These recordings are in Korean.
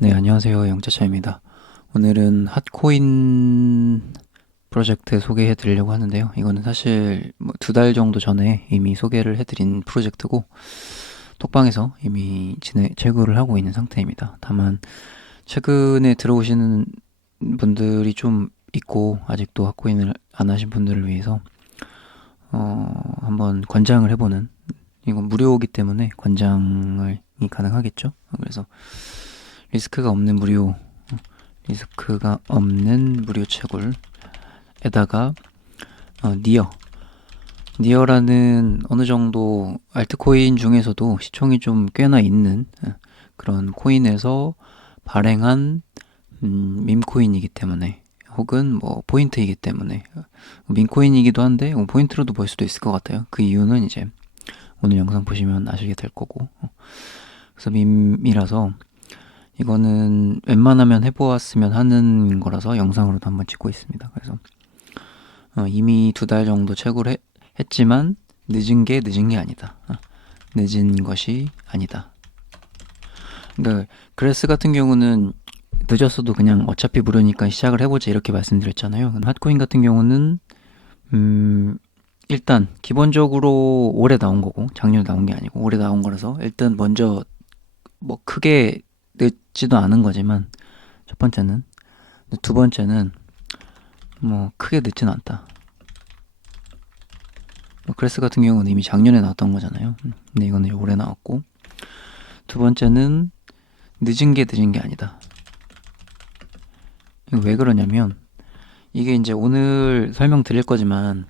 네, 안녕하세요. 영차차입니다. 오늘은 핫코인 프로젝트 소개해 드리려고 하는데요. 이거는 사실 두 달 정도 전에 이미 소개를 해드린 프로젝트고, 톡방에서 이미 제고를 하고 있는 상태입니다. 다만, 최근에 들어오시는 분들이 좀 있고, 아직도 핫코인을 안 하신 분들을 위해서, 한번 권장을 해보는, 이건 무료이기 때문에 권장이 가능하겠죠? 그래서 리스크가 없는 무료 리스크가 없는 무료 채굴에다가 니어 니어라는 어느 정도 알트코인 중에서도 시총이 좀 꽤나 있는 그런 코인에서 발행한 밈코인이기 때문에, 혹은 뭐 포인트이기 때문에, 밈코인이기도 한데 포인트로도 볼 수도 있을 것 같아요. 그 이유는 이제 오늘 영상 보시면 아시게 될 거고, 그래서 밈이라서 이거는 웬만하면 해보았으면 하는 거라서 영상으로도 한번 찍고 있습니다. 그래서 이미 두 달 정도 했지만 늦은 게 아니다. 늦은 것이 아니다. 그러니까 그레스 같은 경우는 늦었어도 그냥 어차피 무료니까 시작을 해보자 이렇게 말씀드렸잖아요. 핫코인 같은 경우는 일단 기본적으로 올해 나온 거고, 작년에 나온 게 아니고 올해 나온 거라서 일단 먼저 뭐 크게 늦지도 않은 거지만, 첫 번째는. 두 번째는 뭐 크게 늦진 않다. 그레스 같은 경우는 이미 작년에 나왔던 거잖아요. 근데 이거는 올해 나왔고, 두 번째는 늦은 게 아니다. 이거 왜 그러냐면, 이게 이제 오늘 설명드릴 거지만,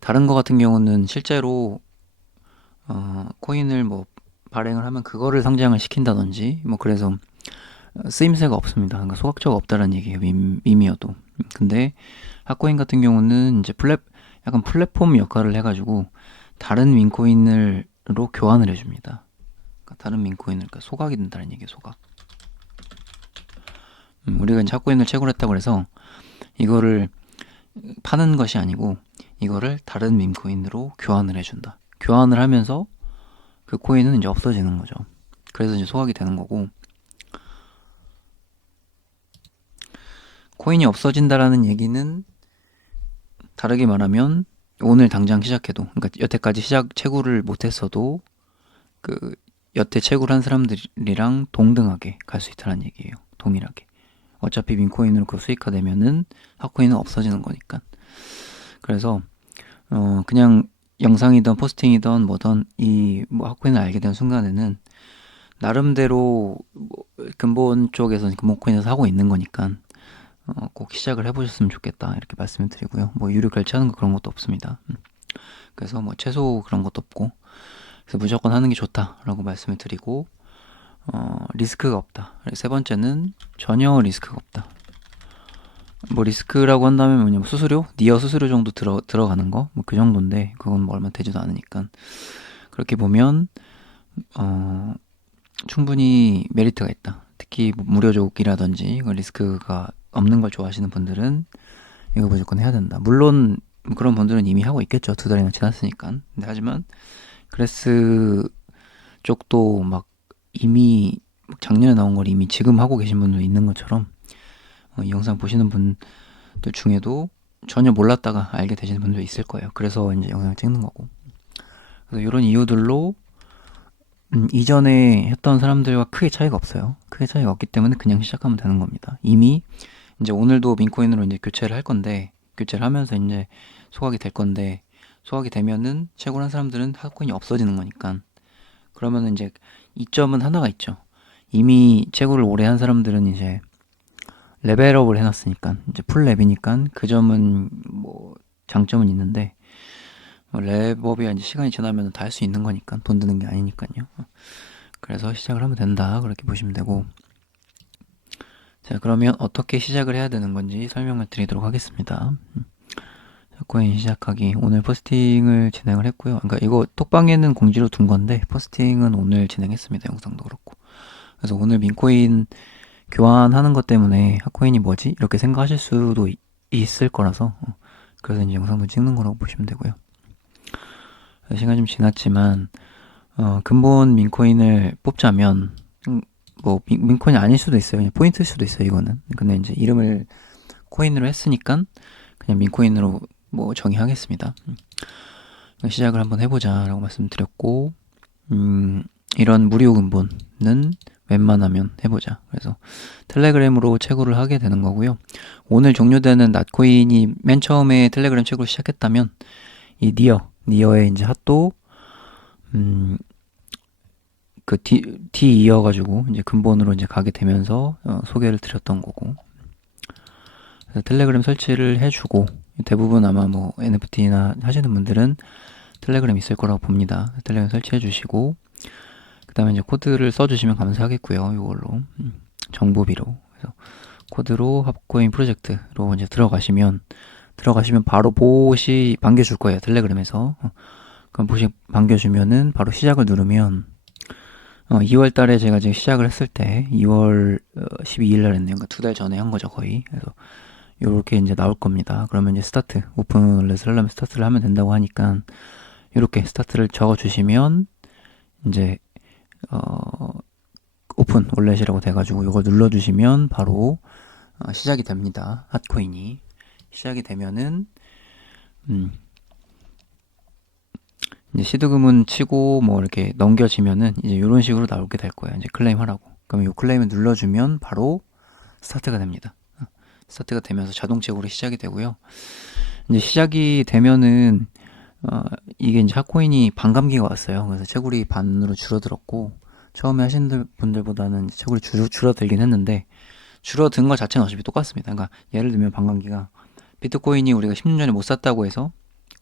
다른 거 같은 경우는 실제로 코인을 뭐 발행을 하면 그거를 상장을 시킨다든지 뭐 그래서 쓰임새가 없습니다. 그러니까 소각적가 없다는 얘기예요. 밈이어도. 근데 핫코인 같은 경우는 이제 약간 플랫폼 역할을 해가지고 다른 민코인으로 교환을 해줍니다. 그러니까 다른 민코인을, 그러니까 소각이 된다는 얘기예요. 소각. 우리가 이제 핫코인을 채굴했다고 해서 이거를 파는 것이 아니고, 이거를 다른 밈코인으로 교환을 해준다. 교환을 하면서 그 코인은 이제 없어지는 거죠. 그래서 이제 소각이 되는 거고, 코인이 없어진다라는 얘기는 다르게 말하면 오늘 당장 시작해도, 그러니까 여태까지 채굴을 못했어도 그 여태 채굴한 사람들이랑 동등하게 갈 수 있다는 얘기예요. 동일하게. 어차피 민코인으로 그 수익화되면은 핫코인은 없어지는 거니까. 그래서 그냥 영상이든 포스팅이든 뭐든 뭐 핫코인을 알게 된 순간에는 나름대로 뭐 근본 쪽에서, 근본 코인에서 하고 있는 거니까 꼭 시작을 해보셨으면 좋겠다 이렇게 말씀을 드리고요. 뭐 유료 결제하는 거 그런 것도 없습니다. 그래서 뭐 최소 그런 것도 없고, 그래서 무조건 하는 게 좋다라고 말씀을 드리고, 리스크가 없다. 세 번째는 전혀 리스크가 없다. 뭐 리스크라고 한다면 뭐냐면 수수료, 니어 수수료 정도 들어가는 거, 뭐 그 정도인데 그건 뭐 얼마 되지도 않으니까. 그렇게 보면 충분히 메리트가 있다. 특히 뭐 무료족이라든지 리스크가 없는 걸 좋아하시는 분들은 이거 무조건 해야 된다. 물론 그런 분들은 이미 하고 있겠죠. 두 달이나 지났으니까. 근데 하지만 그레스 쪽도 막 이미 작년에 나온 걸 이미 지금 하고 계신 분도 있는 것처럼, 이 영상 보시는 분들 중에도 전혀 몰랐다가 알게 되시는 분도 있을 거예요. 그래서 이제 영상을 찍는 거고. 그래서 이런 이유들로 이전에 했던 사람들과 크게 차이가 없어요. 크게 차이가 없기 때문에 그냥 시작하면 되는 겁니다. 이미 이제 오늘도 민코인으로 이제 교체를 할 건데, 교체를 하면서 이제 소각이 될 건데, 소각이 되면은 채굴한 사람들은 핫코인이 없어지는 거니까. 그러면은 이제 이점은 하나가 있죠. 이미 채굴을 오래 한 사람들은 이제 레벨업을 해놨으니까, 이제 풀랩이니까 그 점은 뭐 장점은 있는데, 랩업이 이제 시간이 지나면 다 할 수 있는 거니까, 돈 드는 게 아니니까요. 그래서 시작을 하면 된다 그렇게 보시면 되고, 자, 그러면 어떻게 시작을 해야 되는 건지 설명을 드리도록 하겠습니다. 코인 시작하기, 오늘 포스팅을 진행을 했고요. 그러니까 이거 톡방에는 공지로 둔 건데 포스팅은 오늘 진행했습니다. 영상도 그렇고. 그래서 오늘 민코인 교환하는 것 때문에 핫코인이 뭐지? 이렇게 생각하실 수도 있을 거라서, 그래서 이제 영상도 찍는 거라고 보시면 되고요. 시간이 좀 지났지만 근본 민코인을 뽑자면 뭐 민코인이 아닐 수도 있어요. 그냥 포인트일 수도 있어요. 이거는. 근데 이제 이름을 코인으로 했으니까 그냥 민코인으로 뭐 정의하겠습니다. 시작을 한번 해보자라고 말씀드렸고, 이런 무료 근본은 웬만하면 해보자. 그래서 텔레그램으로 채굴을 하게 되는 거고요. 오늘 종료되는 낫코인이 맨 처음에 텔레그램 채굴 시작했다면 이 니어의 이제 핫도 그 D 이어가지고 이제 근본으로 이제 가게 되면서 소개를 드렸던 거고. 그래서 텔레그램 설치를 해주고 대부분 아마 뭐 NFT나 하시는 분들은 텔레그램 있을 거라고 봅니다. 텔레그램 설치해 주시고 그 다음에 이제 코드를 써주시면 감사하겠고요. 이걸로 정보비로 그래서 코드로 합코인 프로젝트로 이제 들어가시면 바로 봇이 반겨줄 거예요. 텔레그램에서. 그럼 봇이 반겨주면은 바로 시작을 누르면 2월 달에 제가 지금 시작을 했을 때 2월 12일 날 했네요. 그러니까 2달 전에 한 거죠, 거의. 그래서 요렇게 이제 나올 겁니다. 그러면 이제 스타트, 오픈 월렛을 하려면 스타트를 하면 된다고 하니까 이렇게 스타트를 적어 주시면 이제 오픈 월렛이라고 돼가지고 이걸 눌러주시면 바로 시작이 됩니다. 핫코인이 시작이 되면은 이제 시드금은 치고 뭐 이렇게 넘겨지면은 이제 이런 식으로 나오게 될 거예요. 이제 클레임 하라고. 그럼 이 클레임을 눌러주면 바로 스타트가 됩니다. 스타트가 되면서 자동 채굴이 시작이 되고요. 이제 시작이 되면은 이게 이제 핫코인이 반감기가 왔어요. 그래서 채굴이 반으로 줄어들었고 처음에 하신 분들보다는 채굴이 줄어들긴 했는데 줄어든 것 자체는 어차피 똑같습니다. 그러니까 예를 들면 반감기가 비트코인이 우리가 10년 전에 못 샀다고 해서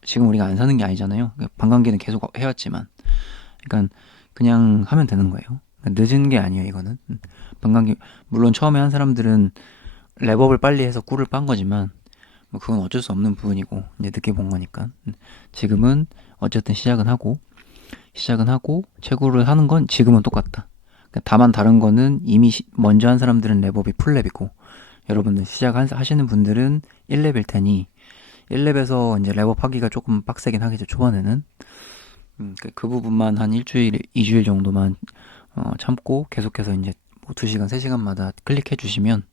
지금 우리가 안 사는 게 아니잖아요. 반감기는 계속 해왔지만 그러니까 그냥 하면 되는 거예요. 늦은 게 아니에요. 이거는 반감기 물론 처음에 한 사람들은 랩업을 빨리 해서 꿀을 빤 거지만 뭐 그건 어쩔 수 없는 부분이고 이제 늦게 본 거니까 지금은 어쨌든 시작은 하고 채굴을 하는 건 지금은 똑같다. 그러니까 다만 다른 거는 이미 먼저 한 사람들은 랩업이 풀랩이고 여러분들 시작하시는 분들은 1랩일 테니 1랩에서 이제 랩업 하기가 조금 빡세긴 하겠죠. 초반에는 그 부분만 한 일주일, 2주일 정도만 참고 계속해서 이제 뭐 2시간, 3시간마다 클릭해 주시면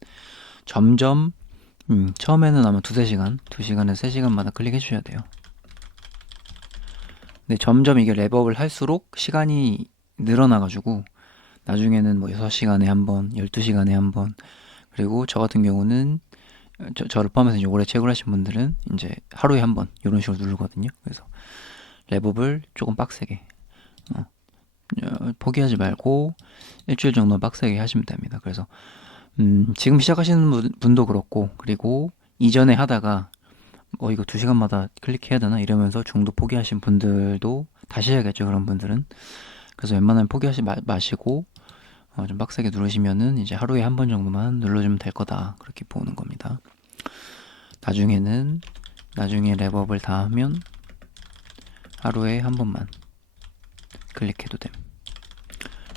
점점 처음에는 아마 2-3시간, 2시간에서 3시간마다 클릭해 주셔야 돼요. 근데 점점 이게 랩업을 할수록 시간이 늘어나가지고 나중에는 뭐 6시간에 한 번, 12시간에 한 번, 그리고 저 같은 경우는 저를 포함해서 이제 오래 채굴 하신 분들은 이제 하루에 한 번 이런 식으로 누르거든요. 그래서 랩업을 조금 빡세게 포기하지 말고 일주일 정도 빡세게 하시면 됩니다. 그래서 지금 시작하시는 분도 그렇고 그리고 이전에 하다가 이거 2시간마다 클릭해야 되나 이러면서 중도 포기하신 분들도 다시 해야겠죠. 그런 분들은. 그래서 웬만하면 포기하지 마시고 좀 빡세게 누르시면은 이제 하루에 한 번 정도만 눌러주면 될 거다. 그렇게 보는 겁니다. 나중에 랩업을 다 하면 하루에 한 번만 클릭해도 됨.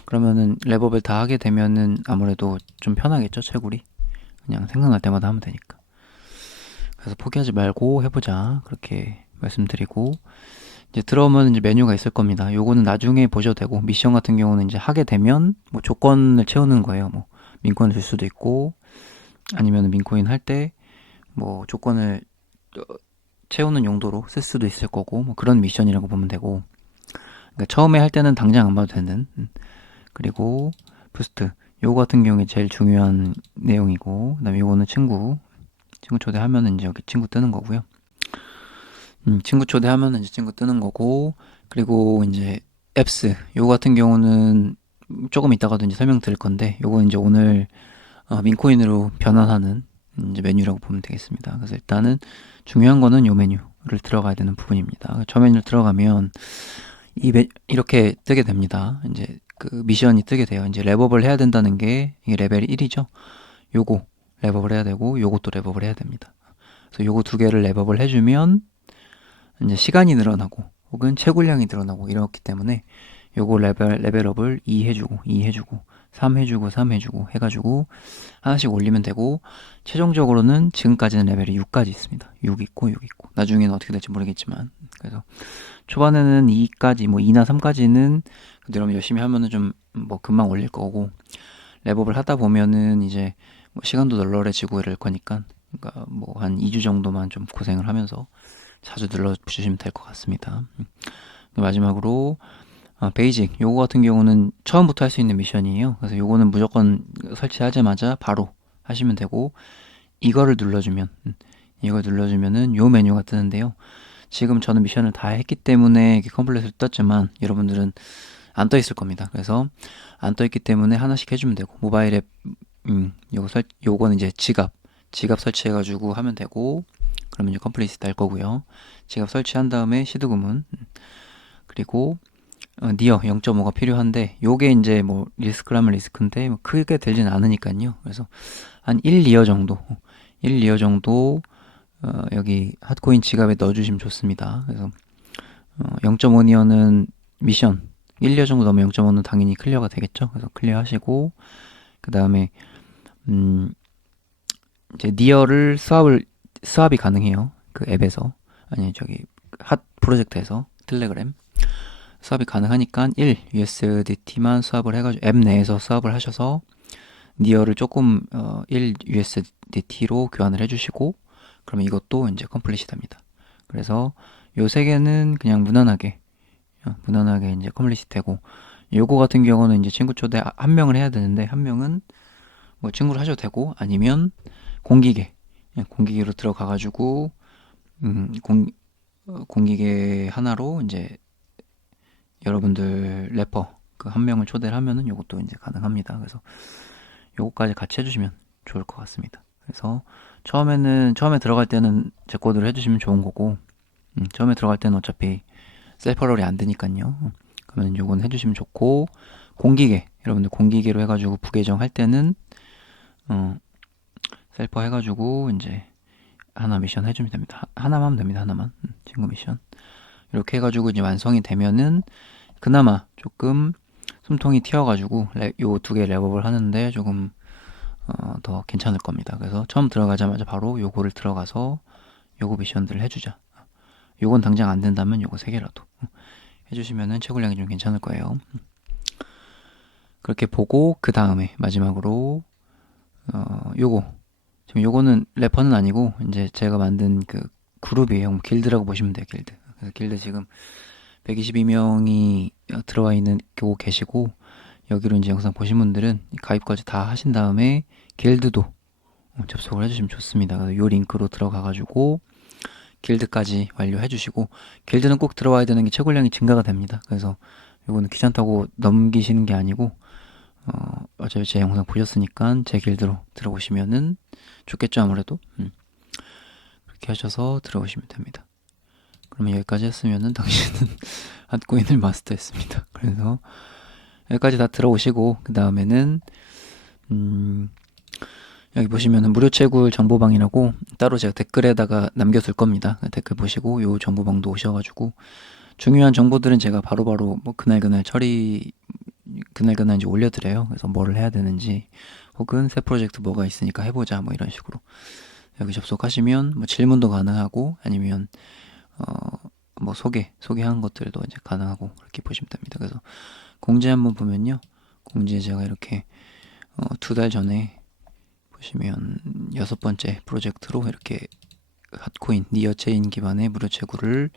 그러면은 랩업을 다 하게 되면은 아무래도 좀 편하겠죠, 채굴이. 그냥 생각날 때마다 하면 되니까. 그래서 포기하지 말고 해보자. 그렇게 말씀드리고 이제 들어오면 이제 메뉴가 있을 겁니다. 요거는 나중에 보셔도 되고 미션 같은 경우는 이제 하게 되면 뭐 조건을 채우는 거예요. 뭐 민코인을 줄 수도 있고 아니면 민코인 할 때 뭐 조건을 채우는 용도로 쓸 수도 있을 거고 뭐 그런 미션이라고 보면 되고 그러니까 처음에 할 때는 당장 안 봐도 되는 그리고 부스트 요거 같은 경우에 제일 중요한 내용이고 그다음에 요거는 친구 초대하면은 이제 여기 친구 뜨는 거고요. 친구 초대하면은 이제 친구 뜨는 거고 그리고 이제 앱스 요거 같은 경우는 조금 이따가도 이제 설명드릴 건데 요거 이제 오늘 민코인으로 변환하는 이제 메뉴라고 보면 되겠습니다. 그래서 일단은 중요한 거는 요 메뉴를 들어가야 되는 부분입니다. 저 메뉴를 들어가면 이렇게 뜨게 됩니다. 이제 그 미션이 뜨게 돼요. 이제 랩업을 해야 된다는 게 이게 레벨 1이죠. 요거 랩업을 해야 되고 요것도 랩업을 해야 됩니다. 그래서 요거 두 개를 랩업을 해주면 이제 시간이 늘어나고 혹은 채굴량이 늘어나고 이렇기 때문에 요거 레벨업을 2 해주고 3 해주고 3 해주고 해가지고 하나씩 올리면 되고 최종적으로는 지금까지는 레벨이 6까지 있습니다. 6 있고 나중에는 어떻게 될지 모르겠지만 그래서 초반에는 2까지 뭐 2나 3까지는 그대로 열심히 하면은 좀 뭐 금방 올릴 거고 랩업을 하다 보면은 이제 뭐 시간도 널널해지고 이럴 거니까, 그러니까 뭐 한 2주 정도만 좀 고생을 하면서 자주 눌러주시면 될 것 같습니다. 마지막으로 베이직 요거 같은 경우는 처음부터 할 수 있는 미션이에요. 그래서 요거는 무조건 설치하자마자 바로 하시면 되고, 이거를 눌러주면 이걸 눌러주면은 요 메뉴가 뜨는데요. 지금 저는 미션을 다 했기 때문에 이렇게 컴플릿을 떴지만 여러분들은 안 떠 있을 겁니다. 그래서 안 떠 있기 때문에 하나씩 해주면 되고, 모바일 앱 요거는 이제 지갑 설치해가지고 하면 되고, 그러면 이제 컴플릿이 될 거고요. 지갑 설치한 다음에 시드 구문, 그리고 니어 0.5가 필요한데, 요게 이제 뭐 리스크라면 리스크인데 뭐 크게 들진 않으니까요. 그래서 한 1니어 정도, 여기 핫코인 지갑에 넣어주시면 좋습니다. 그래서 0.5니어는 미션 1니어 정도 넣으면 0.5는 당연히 클리어가 되겠죠. 그래서 클리어 하시고, 그 다음에 이제 니어를 스왑이 가능해요. 그 앱에서, 아니 저기 핫 프로젝트에서 텔레그램 스왑이 가능하니까 1 USDT만 스왑을 해가지고 앱 내에서 스왑을 하셔서 니어를 조금 1 USDT로 교환을 해주시고, 그러면 이것도 이제 컴플릿이 됩니다. 그래서 요 세 개는 그냥 무난하게 이제 컴플릿이 되고, 요거 같은 경우는 이제 친구 초대 한 명을 해야 되는데, 한 명은 뭐 친구를 하셔도 되고, 아니면 공기계로 들어가가지고 공기계 하나로 이제 여러분들 래퍼 그 한 명을 초대를 하면은 요것도 이제 가능합니다. 그래서 요거까지 같이 해주시면 좋을 것 같습니다. 그래서 처음에 들어갈 때는 제 코드를 해주시면 좋은 거고, 처음에 들어갈 때는 어차피 셀퍼럴이 안 되니까요. 그러면 요건 해주시면 좋고, 여러분들 공기계로 해가지고 부계정 할 때는 셀퍼 해가지고 이제 하나 미션 해주면 됩니다. 하나만 하면 됩니다. 하나만. 친구 미션 이렇게 해가지고 이제 완성이 되면은 그나마 조금 숨통이 튀어가지고 요 두 개 랩업을 하는데 조금 더 괜찮을 겁니다. 그래서 처음 들어가자마자 바로 요거를 들어가서 요거 미션들을 해주자. 요건 당장 안 된다면 요거 세 개라도 해주시면은 채굴량이 좀 괜찮을 거예요. 그렇게 보고, 그 다음에 마지막으로 지금 요거는 래퍼는 아니고 이제 제가 만든 그 그룹이에요. 길드라고 보시면 돼요. 길드. 그래서 길드 지금 122명이 들어와 있는 계시고, 여기로 이제 영상 보신 분들은 가입까지 다 하신 다음에 길드도 접속을 해주시면 좋습니다. 그래서 요 링크로 들어가가지고 길드까지 완료해 주시고, 길드는 꼭 들어와야 되는 게 채굴량이 증가가 됩니다. 그래서 요거는 귀찮다고 넘기시는 게 아니고, 어차피 제 영상 보셨으니까 제 길드로 들어오시면은 좋겠죠. 아무래도 그렇게 하셔서 들어오시면 됩니다. 그러면 여기까지 했으면은 당신은 핫코인을 마스터했습니다. 그래서 여기까지 다 들어오시고, 그 다음에는 여기 보시면은 무료 채굴 정보방이라고 따로 제가 댓글에다가 남겨둘 겁니다. 댓글 보시고 요 정보방도 오셔가지고 중요한 정보들은 제가 바로바로 뭐 그날 이제 올려드려요. 그래서 뭐를 해야 되는지, 혹은 새 프로젝트 뭐가 있으니까 해보자, 뭐 이런 식으로 여기 접속하시면 뭐 질문도 가능하고, 아니면 뭐 소개한 것들도 이제 가능하고, 그렇게 보시면 됩니다. 그래서 공지 한번 보면요, 공지에 제가 이렇게 2달 전에 보시면 6번째 프로젝트로 이렇게 핫코인 니어 체인 기반의 무료 채굴을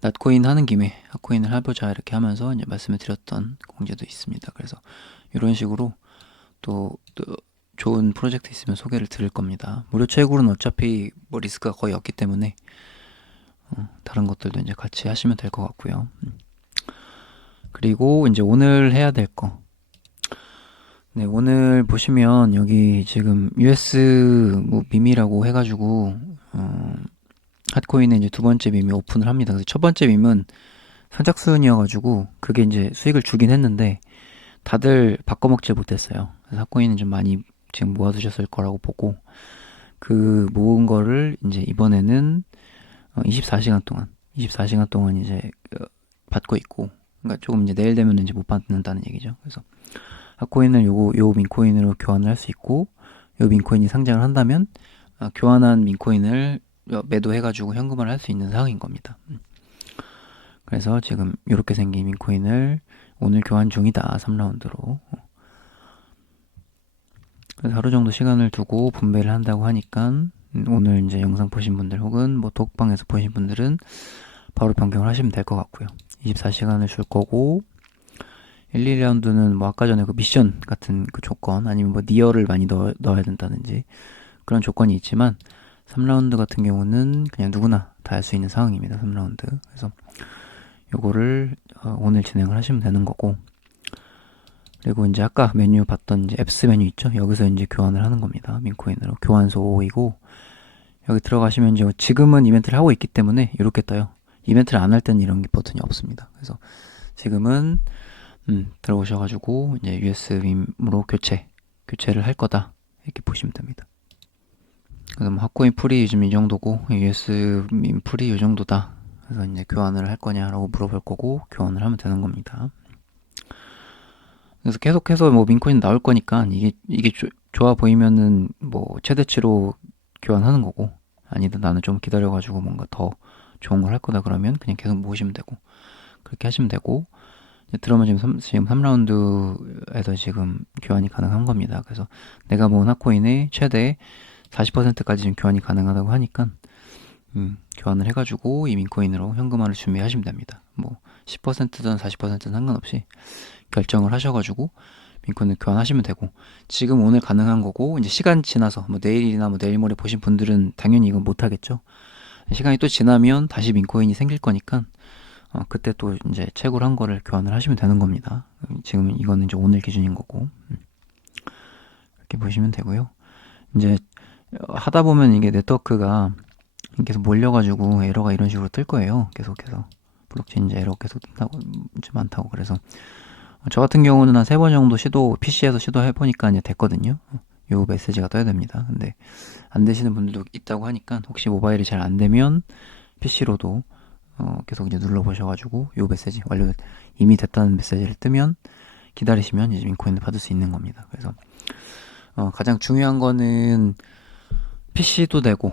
낫코인 하는 김에 핫코인을 해보자, 이렇게 하면서 이제 말씀을 드렸던 공지도 있습니다. 그래서 이런 식으로 또 좋은 프로젝트 있으면 소개를 드릴 겁니다. 무료 채굴은 어차피 뭐 리스크가 거의 없기 때문에 다른 것들도 이제 같이 하시면 될 것 같고요. 그리고 이제 오늘 해야 될 거. 네, 오늘 보시면 여기 지금 US 뭐 밈이라고 해가지고 핫코인의 이제 두 번째 밈이 오픈을 합니다. 그래서 첫 번째 밈은 선착순이어가지고 그게 이제 수익을 주긴 했는데 다들 바꿔먹지 못했어요. 그래서 핫코인은 좀 많이 지금 모아두셨을 거라고 보고, 그 모은 거를 이제 이번에는 24시간 동안 이제 받고 있고, 그러니까 조금 이제 내일 되면 이제 못 받는다는 얘기죠. 그래서 핫코인을 요 민코인으로 교환을 할 수 있고, 요 민코인이 상장을 한다면 교환한 민코인을 매도해가지고 현금화를 할 수 있는 상황인 겁니다. 그래서 지금 이렇게 생긴 민코인을 오늘 교환 중이다. 3라운드로. 그래서 하루 정도 시간을 두고 분배를 한다고 하니까 오늘 이제 영상 보신 분들 혹은 뭐 독방에서 보신 분들은 바로 변경을 하시면 될 것 같고요. 24시간을 줄 거고 1, 2라운드는 뭐 아까 전에 그 미션 같은 그 조건 아니면 뭐 니어를 많이 넣어야 된다든지 그런 조건이 있지만 3라운드 같은 경우는 그냥 누구나 다 할 수 있는 상황입니다. 3라운드. 그래서 요거를 오늘 진행을 하시면 되는 거고 그리고 이제 아까 메뉴 봤던 이제 앱스 메뉴 있죠? 여기서 이제 교환을 하는 겁니다. 민코인으로. 교환소이고 여기 들어가시면 이제 지금은 이벤트를 하고 있기 때문에 이렇게 떠요. 이벤트를 안 할 때는 이런 게 버튼이 없습니다. 그래서 지금은 들어오셔가지고 이제 US빔으로 교체를 할 거다 이렇게 보시면 됩니다. 그래서 뭐 핫코인 풀이 요즘 이 정도고 US빔 풀이 이 정도다. 그래서 이제 교환을 할 거냐라고 물어볼 거고 교환을 하면 되는 겁니다. 그래서 계속해서 뭐 민코인 나올 거니까 이게 좋아 보이면은 뭐 최대치로 교환하는 거고 아니다 나는 좀 기다려가지고 뭔가 더 좋은 걸 할 거다 그러면 그냥 계속 모으시면 되고 그렇게 하시면 되고 들어오면 지금 3라운드에서 지금 교환이 가능한 겁니다. 그래서 내가 모은 핫코인의 최대 40%까지 지금 교환이 가능하다고 하니까 교환을 해가지고 이 민코인으로 현금화를 준비하시면 됩니다. 뭐 10%든 40%든 상관없이 결정을 하셔가지고 민코인을 교환하시면 되고 지금 오늘 가능한 거고 이제 시간 지나서 뭐 내일이나 뭐 내일 모레 보신 분들은 당연히 이건 못하겠죠. 시간이 또 지나면 다시 민코인이 생길 거니까 그때 또 이제 채굴한 거를 교환을 하시면 되는 겁니다. 지금 이거는 이제 오늘 기준인 거고 이렇게 보시면 되고요. 이제 하다 보면 이게 네트워크가 계속 몰려가지고 에러가 이런 식으로 뜰 거예요. 계속해서 블록체인 이제 에러 계속 뜬다고 좀 많다고 그래서 저 같은 경우는 한 3번 정도 PC에서 시도해보니까 이제 됐거든요. 요 메시지가 떠야 됩니다. 근데 안 되시는 분들도 있다고 하니까 혹시 모바일이 잘 안 되면 PC로도 계속 이제 눌러보셔가지고 요 메시지 이미 됐다는 메시지를 뜨면 기다리시면 이제 민코인을 받을 수 있는 겁니다. 그래서 가장 중요한 거는 PC도 되고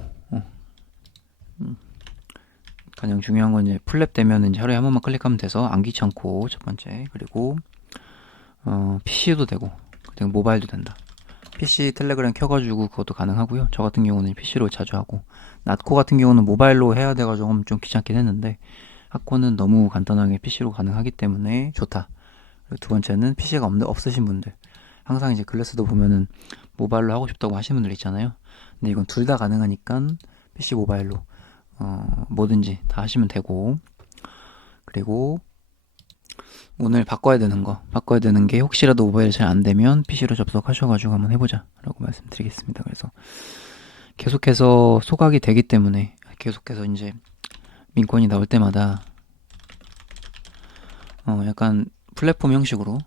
가장 중요한 건 이제 풀랩 되면 이제 하루에 한 번만 클릭하면 돼서 안 귀찮고 첫 번째 그리고 PC도 되고 그리고 모바일도 된다. PC 텔레그램 켜가지고 그것도 가능하고요. 저 같은 경우는 PC로 자주 하고 nat코 같은 경우는 모바일로 해야 돼가지고 좀 귀찮긴 했는데 핫코는 너무 간단하게 PC로 가능하기 때문에 좋다. 그리고 두 번째는 PC가 없으신 분들 항상 이제 글래스도 보면은 모바일로 하고 싶다고 하시는 분들 있잖아요. 근데 이건 둘 다 가능하니까 PC 모바일로 뭐든지 다 하시면 되고 그리고 오늘 바꿔야 되는 게 혹시라도 모바일이 잘 안 되면 PC로 접속하셔가지고 한번 해보자 라고 말씀드리겠습니다. 그래서 계속해서 소각이 되기 때문에 계속해서 이제 민권이 나올 때마다 약간 플랫폼 형식으로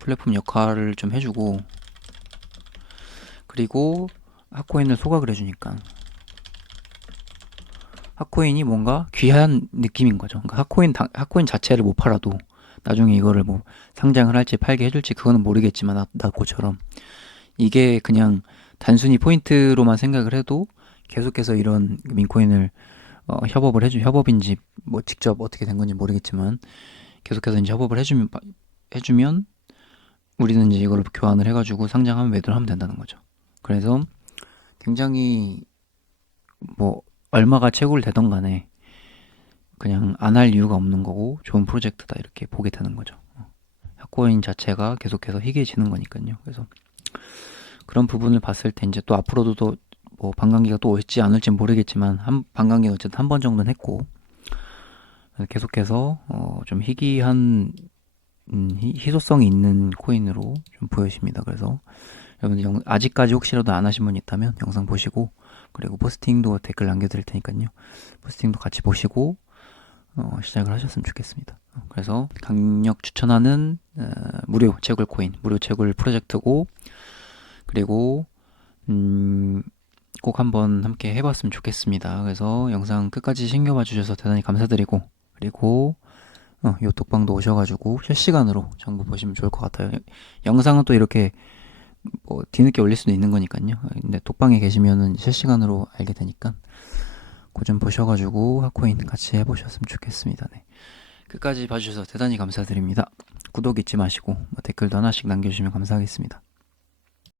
플랫폼 역할을 좀 해주고 그리고 핫코인을 소각을 해주니까 핫코인이 뭔가 귀한 느낌인 거죠. 그러니까 핫코인 자체를 못 팔아도 나중에 이거를 뭐 상장을 할지 팔게 해줄지 그거는 모르겠지만 나코처럼 이게 그냥 단순히 포인트로만 생각을 해도 계속해서 이런 민코인을 협업인지 뭐 직접 어떻게 된 건지 모르겠지만 계속해서 이제 협업을 해주면 우리는 이제 이걸 교환을 해가지고 상장하면 매도를 하면 된다는 거죠. 그래서 굉장히 뭐 얼마가 채굴되던 간에 그냥 안 할 이유가 없는 거고 좋은 프로젝트다 이렇게 보게 되는 거죠. 핫코인 자체가 계속해서 희귀해지는 거니까요. 그래서 그런 부분을 봤을 때 이제 또 앞으로도 또 뭐 반감기가 또 올지 안 올지 모르겠지만 반감기는 어쨌든 한 번 정도는 했고 계속해서 좀 희귀한 희소성이 있는 코인으로 좀 보여집니다. 그래서 여러분들 아직까지 혹시라도 안 하신 분 있다면 영상 보시고 그리고 포스팅도 댓글 남겨드릴 테니까요. 포스팅도 같이 보시고 시작을 하셨으면 좋겠습니다. 그래서 강력 추천하는 무료 채굴 코인, 무료 채굴 프로젝트고 그리고 꼭 한번 함께 해봤으면 좋겠습니다. 그래서 영상 끝까지 신겨봐 주셔서 대단히 감사드리고 그리고 요 톡방도 오셔가지고 실시간으로 정보 보시면 좋을 것 같아요. 영상은 또 이렇게 뭐 뒤늦게 올릴 수도 있는 거니까요. 근데 톡방에 계시면은 실시간으로 알게 되니까 그 좀 보셔가지고 핫코인 같이 해보셨으면 좋겠습니다. 네. 끝까지 봐주셔서 대단히 감사드립니다. 구독 잊지 마시고 뭐 댓글도 하나씩 남겨주시면 감사하겠습니다.